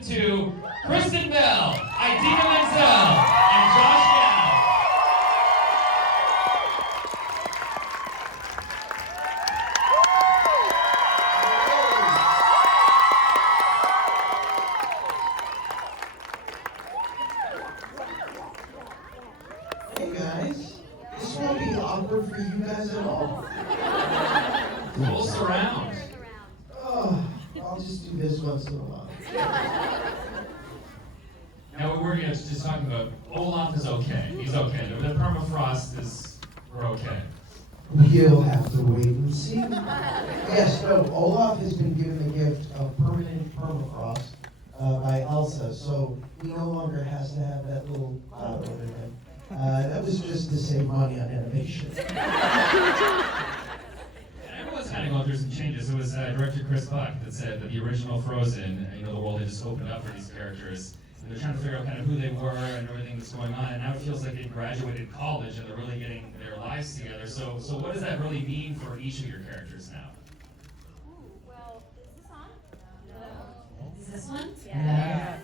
Frozen 2, Kristen Bell, Idina Menzel, and Josh Gad. Hey guys, this won't be awkward for you guys at all. Full surround. Oh, I'll just do this once in a while. Now we're just talking about Olaf is okay. He's okay. The permafrost is, we're okay. You'll have to wait and see. Yes, no, Olaf has been given the gift of permanent permafrost by Elsa, so he no longer has to have that little cloud over him. That was just to save money on animation. Everyone's kind of going through some changes. It was director Chris Buck that said that the original Frozen, the world had just opened up for these characters. And they're trying to figure out kind of who they were and everything that's going on. And now it feels like they graduated college and they're really getting their lives together. So what does that really mean for each of your characters now? Well, is this on? No. Is this one? Yeah.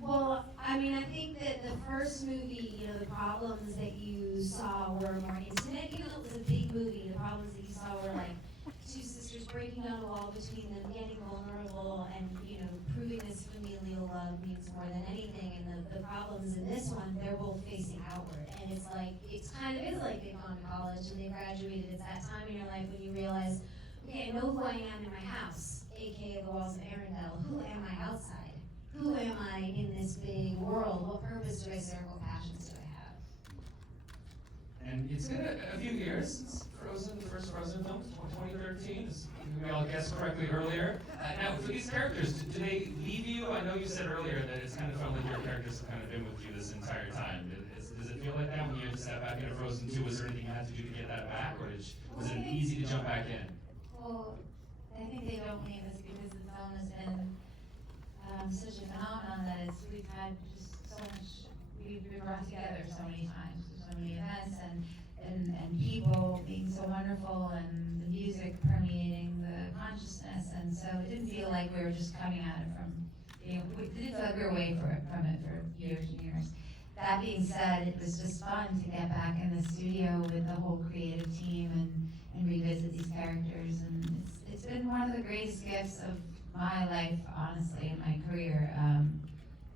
Well, I mean, I think that the first movie, the problems that you saw were more intimate. Even though it was a big movie, the problems that you saw were like two sisters breaking down the wall between them, getting vulnerable, and proving this familial love means more than anything. And the problems in this one, they're both facing outward, and it's kind of is like they've gone to college and they graduated. It's that time in your life when you realize, okay, I know who I am in my house, aka the walls of Arendelle. Who am I outside? Who am I in this big world? What purpose do I serve? What passions do I have? And it's been a few years since Frozen, the first Frozen film, 2013, as we all guessed correctly earlier. Now, for these characters, do they leave you? I know you said earlier that it's kind of felt like your characters have kind of been with you this entire time. Does it feel like that when you sat back into Frozen 2? Was there anything you had to do to get that back, or was it easy to jump back in? Well, I think they don't leave us because the film has been such a phenomenon that we've had just so much, we've been brought together so many times, so many events, and people being so wonderful, and the music permeating the consciousness, and so it didn't feel like we were just coming at it from, it didn't feel like we were away from it for years and years. That being said, it was just fun to get back in the studio with the whole creative team and revisit these characters, and it's been one of the greatest gifts of my life, honestly, in my career,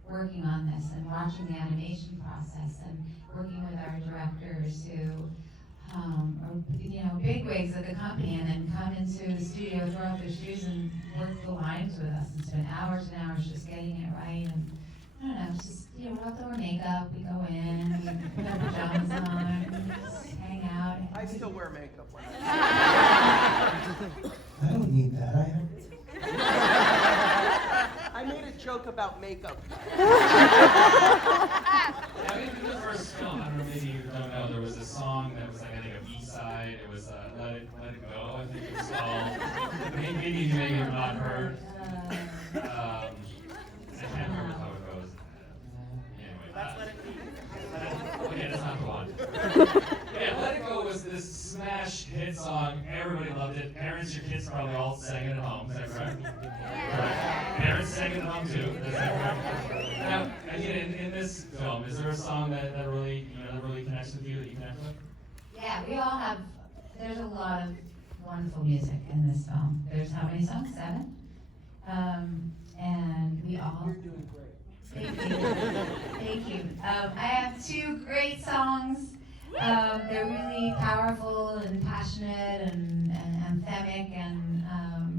working on this and watching the animation process and working with our directors who are bigwigs at the company, and then come into the studio, throw off their shoes, and work the lines with us and spend hours and hours just getting it right. And I don't know, it's just, we don't have to wear makeup, we go in, we put our pajamas on, we just hang out. I still wear makeup when I don't need that. I made a joke about makeup. Yeah, in the first film, I don't know, maybe you don't know, there was a song that was like, I think, a B-side. It was Let It Go, I think it was called. Maybe you may have not heard. I can't remember how it goes. Anyway. That's Let It Be. Okay, that's not the one. Yeah, Let It Go was this smash hit song. Everybody loved it. Parents, your kids probably all sang it at home. Is that correct? Correct. Parents sang it at home too. Is that correct? Now, again, in this film, is there a song that really, that really connects with you, that you connect with? Yeah, we all have, there's a lot of wonderful music in this film. There's how many songs? 7? And we all... You're doing great. Thank you. Thank you. I have 2 great songs. They're really powerful and passionate and anthemic, and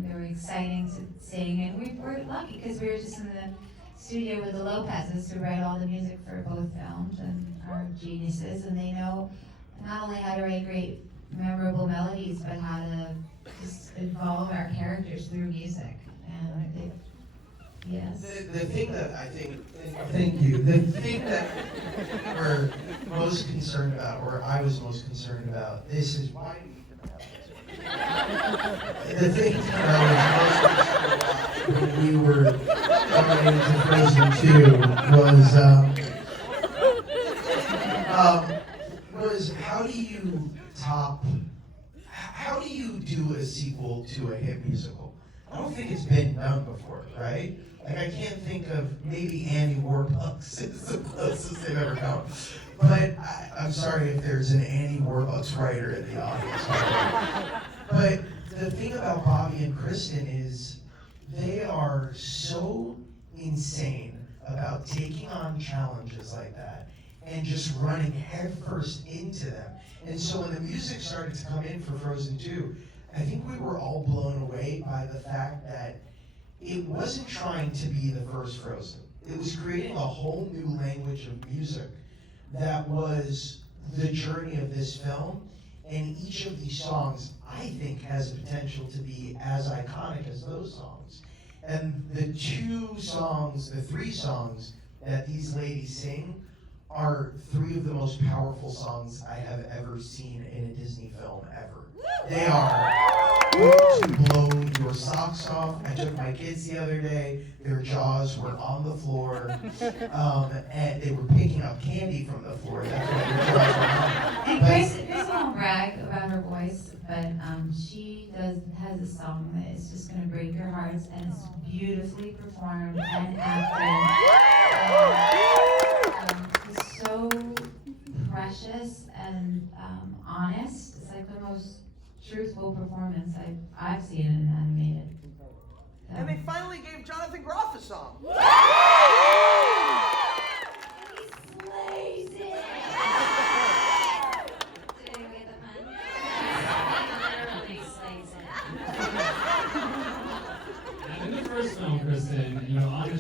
they were exciting to sing. And we were lucky because we were just in the studio with the Lopez's, who write all the music for both films and are geniuses, and they know not only how to write great, memorable melodies, but how to just evolve our characters through music. And they, yes. The thing that I think, thank you, the thing that we're most concerned about, or I was most concerned about, this is why the thing that I was most concerned about when we were coming into Frozen 2 was how do you do a sequel to a hit musical? I don't don't think it's been done before, right? Like, I can't think of, maybe Annie Warbucks is the closest they've ever come. But I'm sorry if there's an Annie Warbucks writer in the audience. But the thing about Bobby and Kristen is they are so insane about taking on challenges like that and just running headfirst into them. And so when the music started to come in for Frozen 2, I think we were all blown away by the fact that it wasn't trying to be the first Frozen. It was creating a whole new language of music that was the journey of this film. And each of these songs, I think, has the potential to be as iconic as those songs. And the three songs that these ladies sing are three of the most powerful songs I have ever seen in a Disney film ever. They are going to blow your socks off. I took my kids the other day, their jaws were on the floor, and they were picking up candy from the floor. That's what their jaws were on. And Chris won't brag about her voice, but she has a song that is just gonna break your hearts, and it's beautifully performed and acted. It's so precious and honest. It's like the most truthful performance I've seen in an animated. And they finally gave Jonathan Groff a song. He slays it. Did anyone get the pun? He literally slays it. In the first film, Kristen, you know, Anna,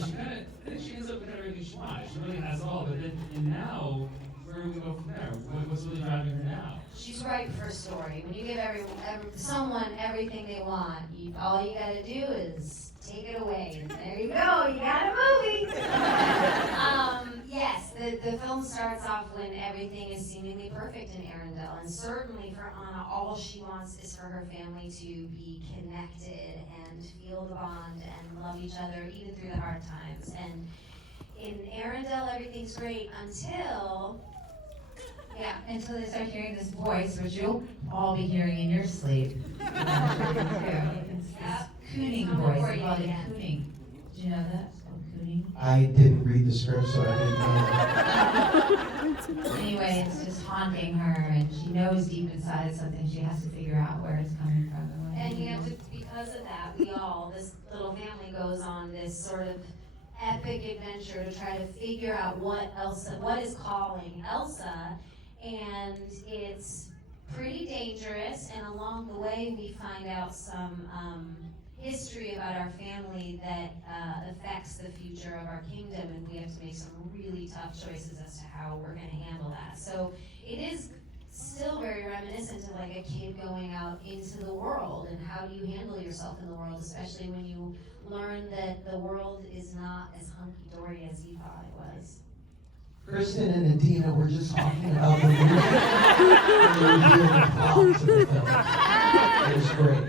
she ends up with everything she wants. She really has it all. But then, and now, where do we go from there? What's really driving her now? She's ripe for a story. When you give someone everything they want, all you gotta do is take it away. And there you go, you got a movie. Yes, the film starts off when everything is seemingly perfect in Arendelle. And certainly for Anna, all she wants is for her family to be connected and feel the bond and love each other even through the hard times. And in Arendelle, everything's great until Until they start hearing this voice, which you'll all be hearing in your sleep. It's this cooning voice. They call it cooning. Did you know that? It's called cooning. I didn't read the script, so I didn't know. Anyway, it's just haunting her, and she knows deep inside it's something she has to figure out where it's coming from. And you have to, because of that, this little family goes on this sort of epic adventure to try to figure out what is calling Elsa, and it's pretty dangerous, and along the way we find out some history about our family that affects the future of our kingdom, and we have to make some really tough choices as to how we're going to handle that. So it is still very reminiscent of like a kid going out into the world, and how do you handle yourself in the world, especially when you learn that the world is not as hunky-dory as you thought it was. Kristen and Adina were just talking about the movie and they revealed the plot to the film. It was great.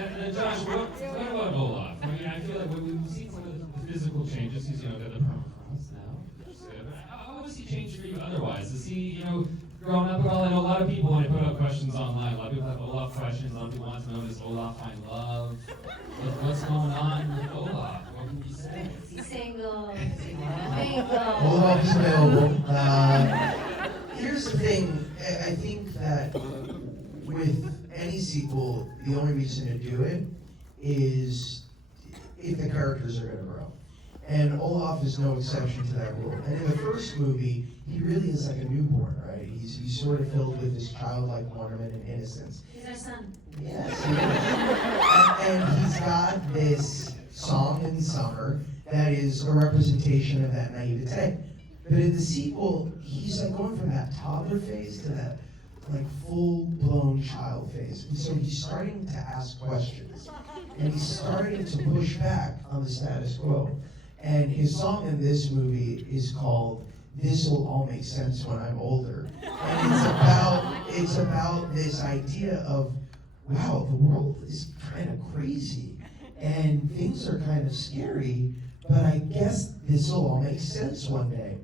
And Josh, what about Olaf? I mean, I feel like we've seen some of the physical changes. He's, got the permafrost now. Which is good. But how has he changed for you otherwise? Is he, growing up at all? I know a lot of people, when they put up questions online, a lot of people have Olaf questions. A lot of people want to know, does Olaf find love? What's going on with Olaf? What can you say? Is he single? Olaf is available. Here's the thing. I think that with any sequel, the only reason to do it is if the characters are going to grow. And Olaf is no exception to that rule. And in the first movie, he really is like a newborn, right? He's sort of filled with this childlike wonderment and innocence. He's our son. Yes, he is. And he's got this song in summer that is a representation of that naivete. But in the sequel, he's like going from that toddler phase to that like full-blown child phase. And so he's starting to ask questions. And he's starting to push back on the status quo. And his song in this movie is called "This'll All Make Sense When I'm Older." And it's about this idea of, wow, the world is kind of crazy and things are kind of scary, but I guess this'll all make sense one day.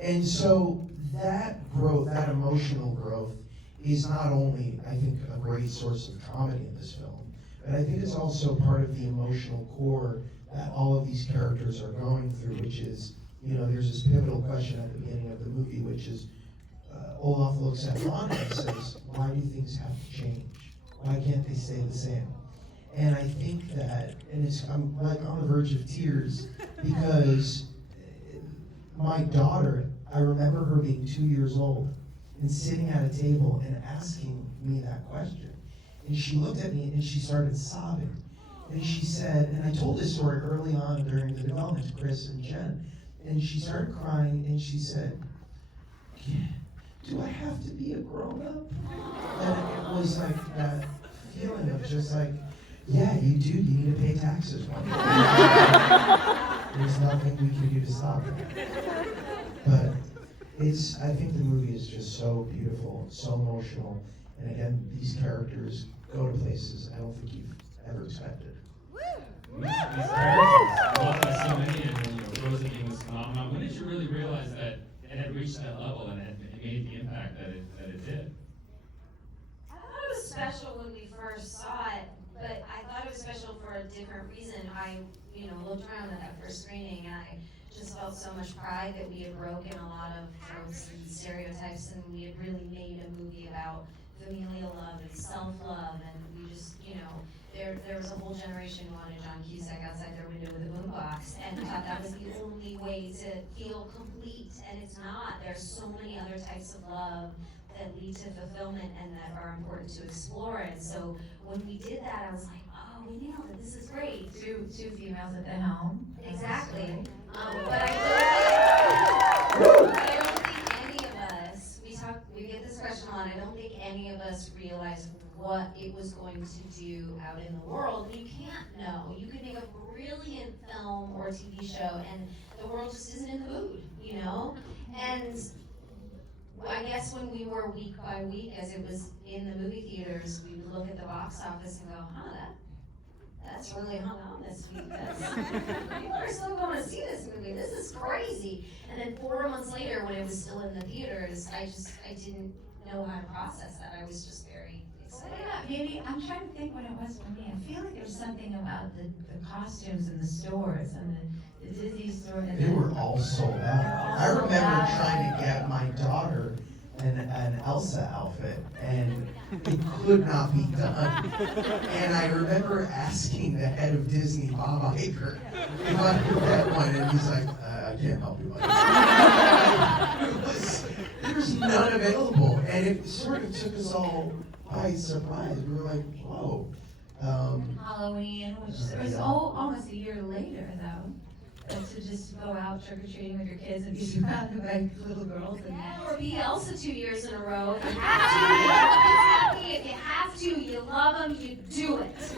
And so that growth, that emotional growth, is not only, I think, a great source of comedy in this film, But I think it's also part of the emotional core that all of these characters are going through, which is, there's this pivotal question at the beginning of the movie, which is, Olaf looks at Anna and says, why do things have to change? Why can't they stay the same? And I think that, I'm like on the verge of tears, because my daughter, I remember her being 2 years old and sitting at a table and asking me that question. And she looked at me and she started sobbing. And she said, and I told this story early on during the development to Chris and Jen, and she started crying and she said, do I have to be a grown-up? And it was like that feeling of just like, yeah, you do, you need to pay taxes one day. There's nothing we can do to stop it. But I think the movie is just so beautiful, so emotional, and again, these characters go to places I don't think you've ever expected. These characters, loved by so many, and Frozen being this phenomenon. When did you really realize that it had reached that level and it made the impact that it did? I thought it was special when we first saw it, but I thought it was special for a different reason. I, looked around at that first screening and I just felt so much pride that we had broken a lot of tropes and stereotypes, and we had really made a movie about familial love and self-love, and we just, there was a whole generation who wanted John Cusack outside their window with a boombox and thought that was the only way to feel complete, and it's not. There's so many other types of love that lead to fulfillment and that are important to explore. And so when we did that, I was like, oh, we nailed it. This is great. Two females at the helm. Exactly. But I don't think any of us, we get this question a lot, I don't think any of us realized what it was going to do out in the world. You can't know. You could make a brilliant film or TV show and the world just isn't in the mood, And I guess when we were week by week, as it was in the movie theaters, we would look at the box office and go, that's really hung on this week. People are still going to see this movie. This is crazy. And then 4 months later, when it was still in the theaters, I didn't know how to process that. I was just very excited. Maybe, I'm trying to think what it was for me. I feel like there was something about the costumes in the stores and the Disney store. They were all sold out. I remember trying to get my daughter an Elsa outfit, and it could not be done. And I remember asking the head of Disney, Bob Iger, if I could get one, and he's like, I can't help you with that. There's none available, and it sort of took us all by surprise. We were like, whoa. Halloween, which was almost a year later, though. To just go out trick-or-treating with your kids and be surrounded by little girls. Or be Elsa 2 years in a row. If you have to, if you have to, you love them, you do it. It's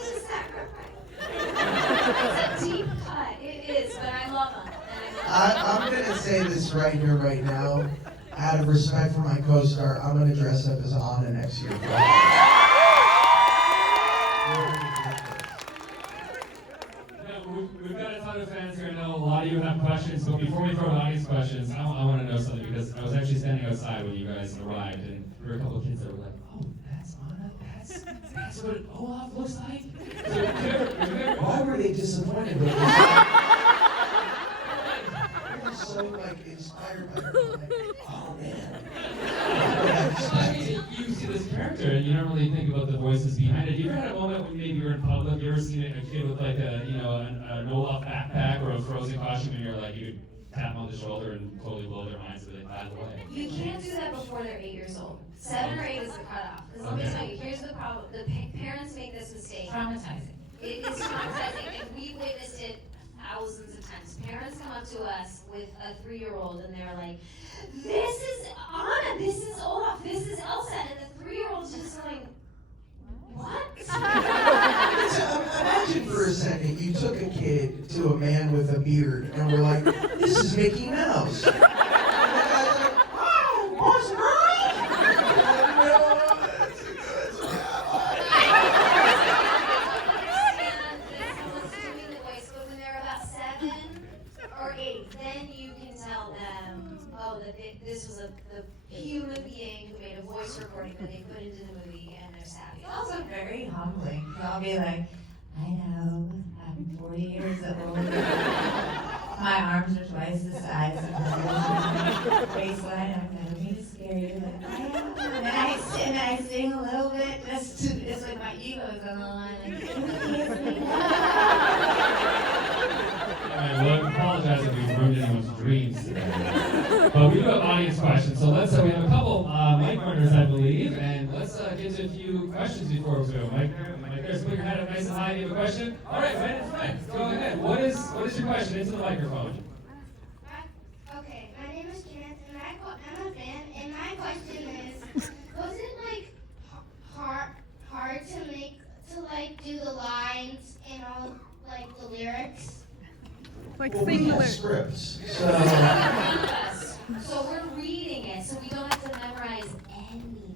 a sacrifice. It's a deep cut. It is, but I love them. I'm going to say this right here, right now. Out of respect for my co-star, I'm going to dress up as Anna next year. We've got a ton of fans here. I know a lot of you have questions, but before we throw to audience questions, I want to know something, because I was actually standing outside when you guys arrived, and there were a couple of kids that were like, oh, that's Anna? That's what Olaf looks like? So, why were they disappointed? They were so inspired by her, oh man. I mean, you see this character and you don't really think about the voices behind it. You ever had a moment when maybe you're in public, you ever seen a kid with like an Olaf backpack or a Frozen costume, and you're like, you tap them on the shoulder and totally blow their minds and be like, by the way. You can't do that before they're 8 years old. 7 or 8 is the cutoff. Because let me tell you, here's the problem. The parents make this mistake. Traumatizing. It is traumatizing, and we witnessed it thousands of times. Parents come up to us with a 3-year-old and they're like, this is Anna, this is Olaf, this is Elsa, and the 3-year-old's just like, what? Imagine for a second, you took a kid to a man with a beard and were like, this is Mickey Mouse. And the guy's like, oh, what's this was the human being who made a voice recording that they put into the movie, and I'll be like, I know, I'm 40 years old. My arms are twice the size of the waistline. I'm gonna be to scare you. Like, I am. And then I sing a little bit just to, it's like my ego's on the line. Like, kiss me I will apologize if we've ruined anyone's dreams today. But we do have audience questions, so let's we have a couple mic runners, I believe, and let's get to a few questions before we go. Mike, there's put your hand up nice and high. You have a question? All right, right in front. Go ahead. What is your question? Into the microphone. Okay, my name is Kenneth, and I'm a fan. And my question is, was it like hard to do the lines and all like the lyrics? Like Well, we sing have lyrics. scripts, so So we're reading it, so we don't have to memorize anything.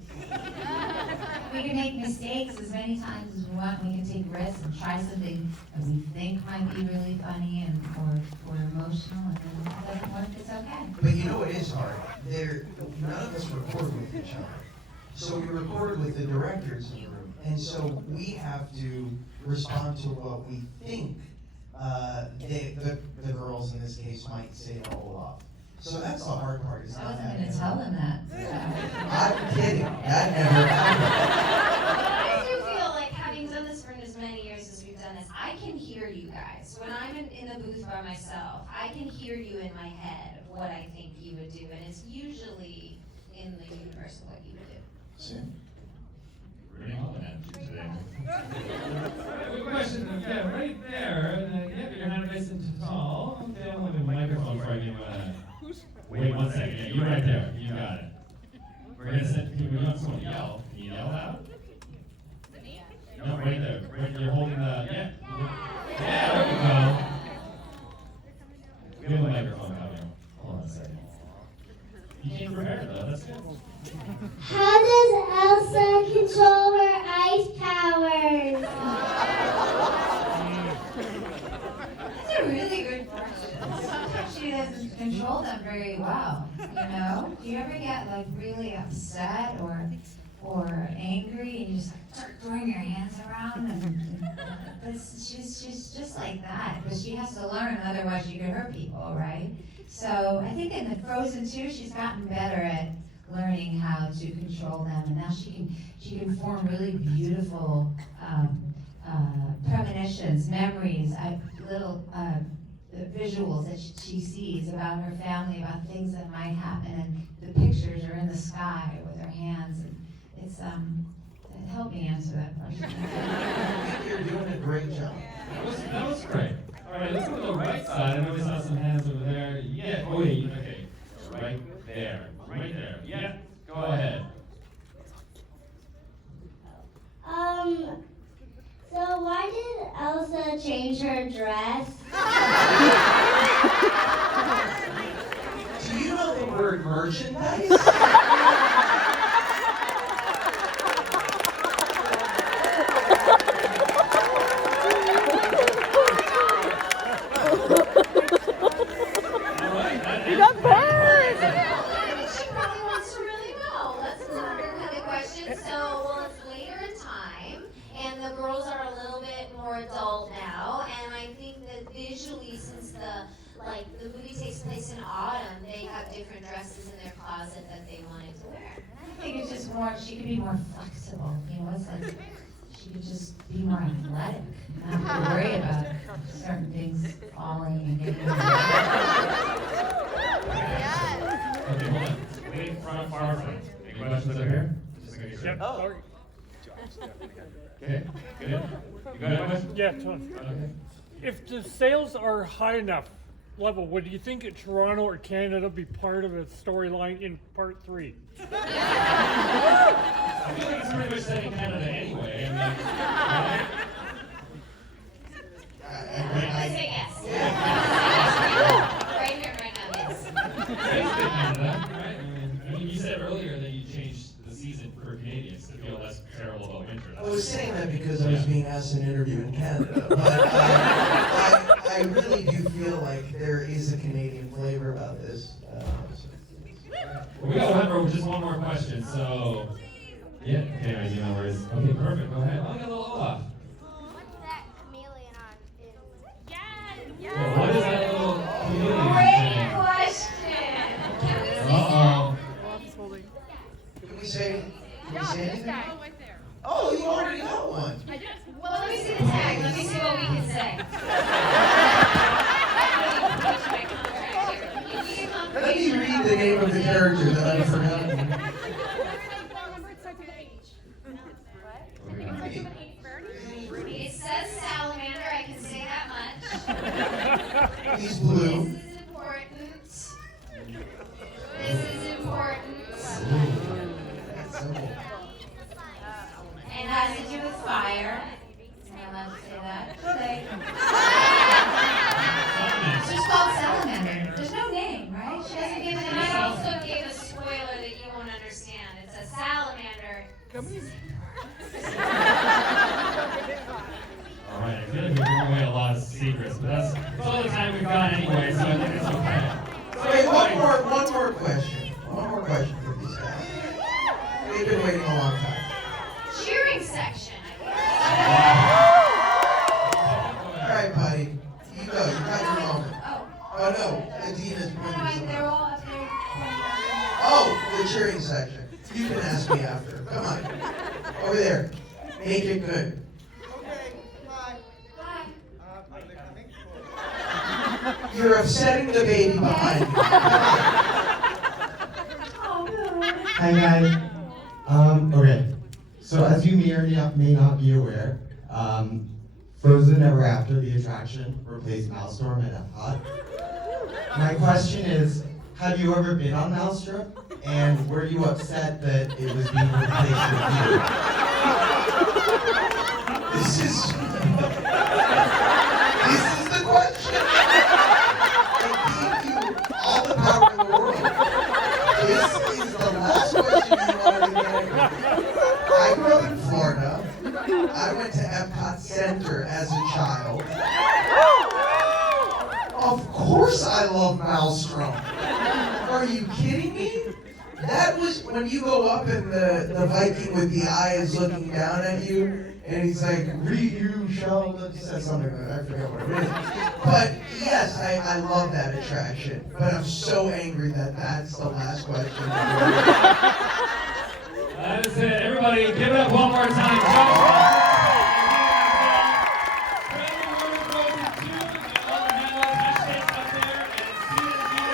We can make mistakes as many times as we want. We can take risks and try something that we think might be really funny or emotional, and then if it doesn't work, it's okay. But you know what is hard? None of us record with each other. So we record with the directors in the room. And so we have to respond to what we think the girls in this case might say to Olaf. So that's the hard part. Is I not wasn't having gonna tell them that. I'm kidding. That never happened. I do feel like, having done this for as many years as we've done this, I can hear you guys. When I'm in the booth by myself, I can hear you in my head of what I think you would do, and it's usually in the universe of what you would do. See? Bring all that today. We have a question, yeah, right there. Yeah, your hand nice and tall. Okay, I'm gonna have a microphone for you. Wait 1 second. Yeah, you're right there. You got it. We're gonna send. We want someone to yell. Can you yell out? No, right there. Right, you're holding the. Yeah. Yeah. There we go. We have a microphone coming. Hold on a second. You came prepared though. That's good. How does Elsa control her ice powers? That's a really good question. She doesn't control them very well, you know? Do you ever get like really upset or angry and you just like start throwing your hands around and she's just like that, but she has to learn, otherwise she could hurt people, right? So I think in the Frozen 2 she's gotten better at learning how to control them, and now she can form really beautiful premonitions, memories, little visuals that she sees about her family, about things that might happen, and the pictures are in the sky with her hands, and it's help me answer that question. I think you're doing a great job. That was great. All right, let's go to the right side. I know we saw some hands over there. Yeah. Oh, wait. Okay. Right there. Right there. Yeah. Go ahead. So why did Elsa change her dress? Do you know the word merchandise? You got burned! She probably wants to really know. That's another kind of question. So, well, it's later in time, and the girls are a little bit more adult now, and I think that visually, since the movie takes place in autumn, they have different dresses in their closet that they wanted to wear. I think it's just more, she could be more flexible, you know, it's like, she could just be more athletic, not have to worry about certain things falling and getting. Okay, hold on. Wait, far front. Any questions up here? Just make sure. Oh. Okay. Good. You got a question? Yeah, ton. Okay. If the sales are high enough level, would you think that Toronto or Canada be part of a storyline in part 3? I feel like it's pretty much set in Canada anyway. I say yes. Right here, right now, yes. Canada, right? I mean, you said earlier that you changed the season for Canadians to feel less terrible about winter. I was saying that because I was being asked an interview in Canada, but I really do feel like there is a Canadian flavor about this. We got time for just one more question, so yeah. Okay, I do no worries. Okay, perfect. Go ahead. Oh, I got a little Olaf. It says salamander, I can say that much. He's blue. This is important. This is important. And has to do with fire. Am I allowed to say that? Okay. She's called Salamander. There's no name, right? She hasn't given a And I name. also gave a spoiler that you won't understand. It's a salamander. All right, I feel like we're giving away a lot of secrets, but that's all the time we've got anyway, so I think it's okay. Okay, one more question. One more question for these guys. They've been waiting a long time. Cheering section. All right, buddy. You go. You got your moment. Oh, Oh no, Adina's pointing no, something they're out. all up there. Oh, the cheering section. You can ask me after. Come on. Over there. Make it good. Okay, bye. Hi. Are they coming? You're upsetting the baby behind you. Hi guys. Okay. So as you may or may not be aware, Frozen Ever After, the attraction, replaced Maelstrom at Epcot. My question is, have you ever been on Maelstrom? And were you upset that it was being replaced with you? This is the question. I gave you all the power in the world. This is the last question you wanted to get. I grew up in Florida. I went to Epcot Center as a child. Of course I love Maelstrom. Are you kidding me? That was when you go up and the Viking with the eye is looking down at you, and he's like, "You shall," he said something like that, I forget what it is. But yes, I love that attraction. But I'm so angry that that's the last question. That is it. Everybody, give it up one more time.